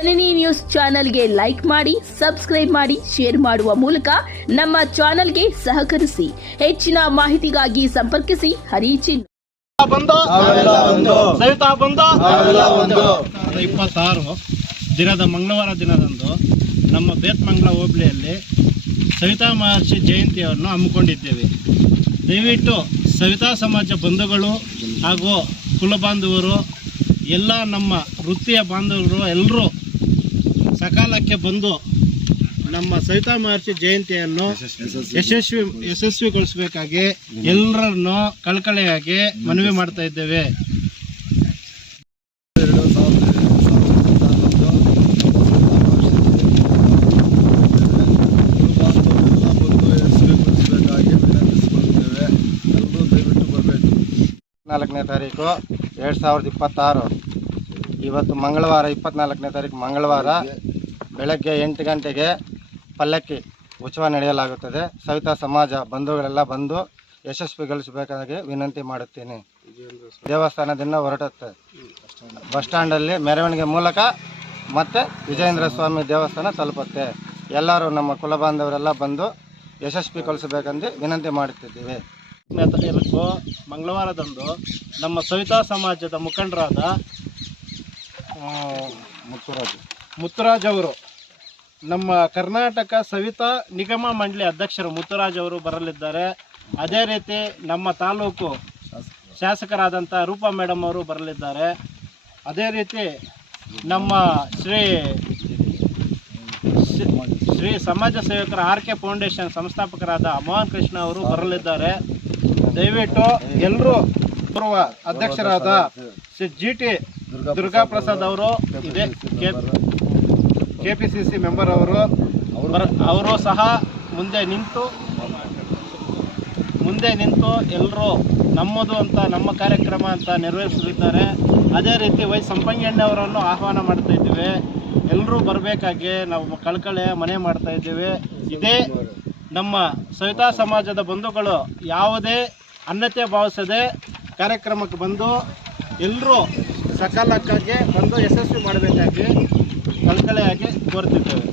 ಜನನಿ news ಚಾನೆಲ್ಗೆ like ಮಾಡಿ, subscribe ಮಾಡಿ, ಶೇರ್ ಮಾಡುವ ಮೂಲಕ ನಮ್ಮ ಚಾನೆಲ್ಗೆ ಸಹಕರಿಸಿ. ಹೆಚ್ಚಿನ ಮಾಹಿತಿಗಾಗಿ ಸಂಪರ್ಕಿಸಿ ಹರಿಚಿನ್. 26 ದಿನದ ಮಂಗಳವಾರ ದಿನದಂದು ನಮ್ಮ ಬೇತ್ಮಂಗಲ ಹೋಬಳಿಯಲ್ಲಿ ಸವಿತಾ ಮಹರ್ಷಿ ಜಯಂತಿಯನ್ನು ಹಮ್ಮಿಕೊಂಡಿದ್ದೇವೆ. ದಯವಿಟ್ಟು ಸವಿತಾ ಸಮಾಜ ಬಂಧುಗಳು ಹಾಗೂ ಕುಲಬಾಂಧವರು ಎಲ್ಲ ನಮ್ಮ ವೃತ್ತಿಯ ಬಾಂಧವರು ಎಲ್ಲರೂ ಸಕಾಲಕ್ಕೆ ಬಂದು ನಮ್ಮ ಸವಿತಾ ಮಹರ್ಷಿ ಜಯಂತಿಯನ್ನು ಯಶಸ್ವಿಗೊಳಿಸಬೇಕಾಗಿ ಎಲ್ಲರನ್ನು ಕಳಕಳಿಯಾಗಿ ಮನವಿ ಮಾಡ್ತಾ ಇದ್ದೇವೆ. ನೇ ತಾರೀಕು 2026 ಇವತ್ತು ಮಂಗಳವಾರ 24ನೇ ತಾರೀಕು ಮಂಗಳವಾರ ಬೆಳಗ್ಗೆ 8 ಗಂಟೆಗೆ ಪಲ್ಲಕ್ಕಿ ಉತ್ಸವ ನಡೆಯಲಾಗುತ್ತದೆ. ಸವಿತಾ ಸಮಾಜ ಬಂಧುಗಳೆಲ್ಲ ಬಂದು ಯಶಸ್ವಿಗೊಳಿಸಬೇಕಾಗಿ ವಿನಂತಿ ಮಾಡುತ್ತೇನೆ. ದೇವಸ್ಥಾನದಿಂದ ಹೊರಟುತ್ತೆ, ಬಸ್ ಸ್ಟ್ಯಾಂಡಲ್ಲಿ ಮೆರವಣಿಗೆ ಮೂಲಕ ಮತ್ತೆ ವಿಜಯೇಂದ್ರ ಸ್ವಾಮಿ ದೇವಸ್ಥಾನ ತಲುಪುತ್ತೆ. ಎಲ್ಲರೂ ನಮ್ಮ ಕುಲ ಬಾಂಧವರೆಲ್ಲ ಬಂದು ಯಶಸ್ವಿಗೊಳಿಸಬೇಕೆಂದು ವಿನಂತಿ ಮಾಡುತ್ತಿದ್ದೇವೆ. ಮಂಗಳವಾರದಂದು ನಮ್ಮ ಸವಿತಾ ಸಮಾಜದ ಮುಖಂಡರಾದ ಮುತ್ತುರಾಜ್ ಅವರು, ನಮ್ಮ ಕರ್ನಾಟಕ ಸವಿತಾ ನಿಗಮ ಮಂಡಳಿ ಅಧ್ಯಕ್ಷರು ಮುತ್ತುರಾಜ್ ಅವರು ಬರಲಿದ್ದಾರೆ. ಅದೇ ರೀತಿ ನಮ್ಮ ತಾಲೂಕು ಶಾಸಕರಾದಂಥ ರೂಪಾ ಮೇಡಮ್ ಅವರು ಬರಲಿದ್ದಾರೆ. ಅದೇ ರೀತಿ ನಮ್ಮ ಶ್ರೀ ಸಮಾಜ ಸೇವಕರ RK ಫೌಂಡೇಶನ್ ಸಂಸ್ಥಾಪಕರಾದ ಮೋಹನ್ ಕೃಷ್ಣ ಅವರು ಬರಲಿದ್ದಾರೆ. ದಯವಿಟ್ಟು ಎಲ್ಲರೂ ಪೂರ್ವ ಅಧ್ಯಕ್ಷರಾದ ಶ್ರೀ GT ದುರ್ಗಾಪ್ರಸಾದ್ ಅವರು, ಇದೇ KPCC ಮೆಂಬರ್ ಅವರು ಸಹ ಮುಂದೆ ನಿಂತು ಎಲ್ಲರೂ ನಮ್ಮದು ಅಂತ ನಮ್ಮ ಕಾರ್ಯಕ್ರಮ ಅಂತ ನೆರವೇರಿಸಲಿದ್ದಾರೆ. ಅದೇ ರೀತಿ ವೈ ಸಂಪಂಗಣ್ಣೆ ಅವರನ್ನು ಆಹ್ವಾನ ಮಾಡ್ತಾ ಇದ್ದೀವಿ. ಎಲ್ಲರೂ ಬರಬೇಕಾಗಿ ನಾವು ಕಳಕಳಿ ಮನೆ ಮಾಡ್ತಾ ಇದ್ದೀವಿ. ಇದೇ ನಮ್ಮ ಸವಿತಾ ಸಮಾಜದ ಬಂಧುಗಳು ಯಾವುದೇ ಅನ್ಯತೆ ಭಾವಿಸದೆ ಕಾರ್ಯಕ್ರಮಕ್ಕೆ ಬಂದು ಎಲ್ಲರೂ ಸಕಾಲಕ್ಕಾಗಿ ಬಂದು ಯಶಸ್ವಿ ಮಾಡಬೇಕಾಗಿ ಕಳಕಳಿಯಾಗಿ ಕೋರ್ತಿದ್ದೇವೆ.